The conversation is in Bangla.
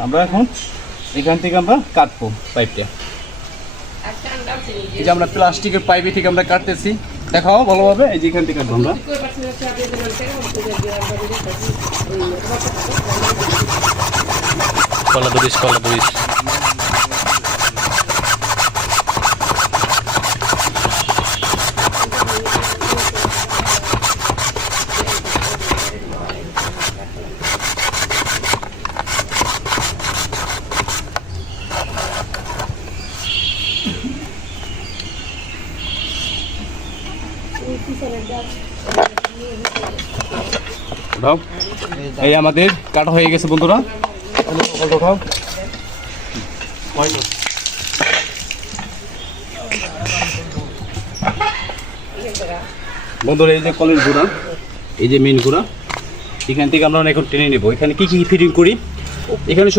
আমরা এখন এখান থেকে আমরা কাটবো পাইপটা। এই যে আমরা প্লাস্টিকের পাইপে থেকে আমরা কাটতেছি, দেখাও ভালোভাবে। এই যে এখান থেকে কাটবো আমরা। কলা ধরিস এই আমাদের কাটা হয়ে গেছে বন্ধুরা। বন্ধুরা এই যে কলের গুঁড়া, এই যে মেন গুঁড়া, এখান থেকে আমরা এখন টেনে নেবো। এখানে কি কি ফিটিং করি, এখানে